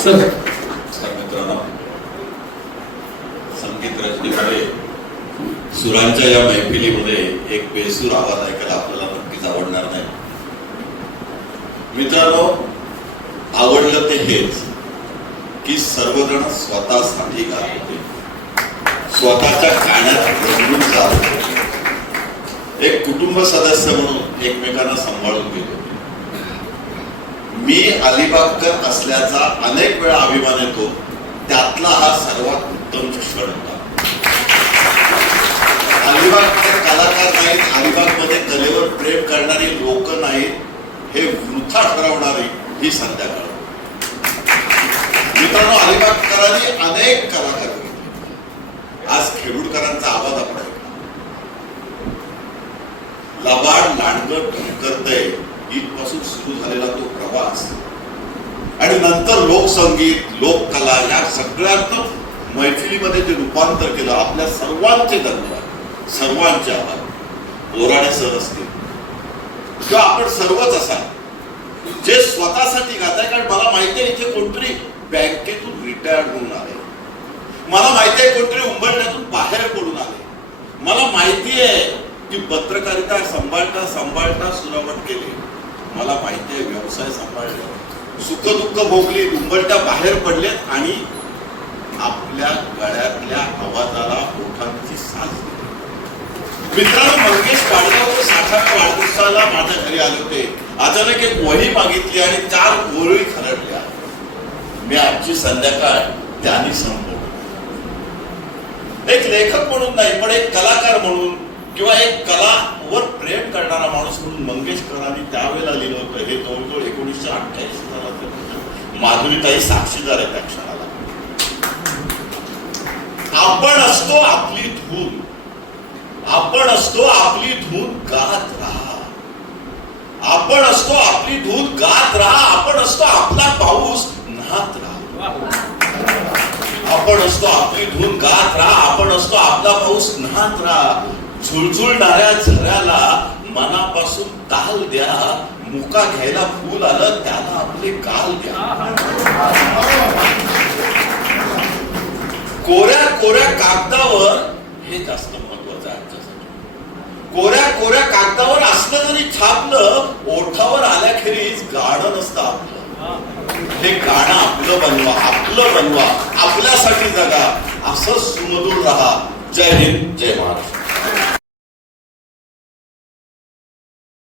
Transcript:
मित्रांनो, संगीत रचनेमध्ये सुरांच्या या मैफिलीमध्ये एक बेसूर आवाज ऐकायला आपल्याला नक्कीच आवडणार नाही. मित्रांनो, आवडलं ते हेच की सर्वजण स्वतःसाठी गात होते, स्वतःच्या गाण्यात रंगून जात होते, एक कुटुंब सदस्य म्हणून एकमेकांना सांभाळून घेत होते. मी अलिबागकर असल्याचा अनेक वेळा अभिमान येतो, त्यातला हा सर्वात उत्तम क्षण होता. अलिबागमध्ये कलाकार नाहीत, अलिबागमध्ये कलेवर प्रेम करणारी लोक नाहीत, हे वृथा ठरवणारी ही संध्याकाळ. मित्रांनो, अलिबागकरांनी अनेक कलाकार घेतले. आज खेडूडकरांचा आवाज आपण ऐकला. लबाड लांडगं ढंकरतय इथपासून सुरू झालेला तो प्रवास आणि नंतर लोकसंगीत, लोककला या सगळ्यात मैफिलीमध्ये जे रूपांतर केलं, आपल्या सर्वांचे धन्यवाद, सर्वांचे आभार. बोराडे सर असतील किंवा आपण सर्वच असाल जे स्वतःसाठी गाताय. कारण मला माहिती आहे इथे कोणतरी बँकेतून रिटायर्ड होऊन आले, मला माहिती आहे कोणतरी उंबरठ्यातून बाहेर पडून आले, मला माहिती आहे की पत्रकारिता सांभाळता सांभाळता सुरावट केली, मला माहिती आहे व्यवसाय सांभाळला, सुख दुःख भोगली, उंबरठ्या बाहेर पडलेत आणि आपल्या गळ्यातल्या आवाजाला ओठांची साथ दिली. मित्रांनो, मंगेश पाडगावकर 60व्या वाढदिवसाला माझ्या घरी आले होते. अचानक एक वही मागितली आणि 4 ओळी खरडल्या. मी आजची संध्याकाळ त्यांनी संपवली. एक लेखक म्हणून नाही, पण एक कलाकार म्हणून किंवा एक कलावर प्रेम करणारा माणूस म्हणून मंगेशकरांनी त्यावेळेला लिहिलं होतं. हे जवळजवळ 1988 सालाचं. माधुरीताई साक्षीदार आहे त्या क्षणाला. आपण असतो आपली धून, आपण असतो आपली धून गात राहा, आपण असतो आपली धून गात राहा, आपण असतो आपला पाऊस न्हात राहा, आपण असतो आपली धून गात राहा, आपण असतो आपला पाऊस न्हात राहा. झुळझुळणाऱ्या झऱ्याला मनापासून ताल द्या, मुका घ्यायला फूल आलं त्याला आपले गाल द्या. कोऱ्या कोऱ्या कागदावर, हे जास्त महत्वाचं आहे आमच्यासाठी, कोऱ्या कोऱ्या कागदावर असलं जरी छापलं, ओठावर आल्याखेरीज गाणं नसतं आपलं. हे गाणं आपलं बनवा, आपलं बनवा, आपल्यासाठी जगा, असं सुमधुर राहा. जय हिंद, जय महाराष्ट्र.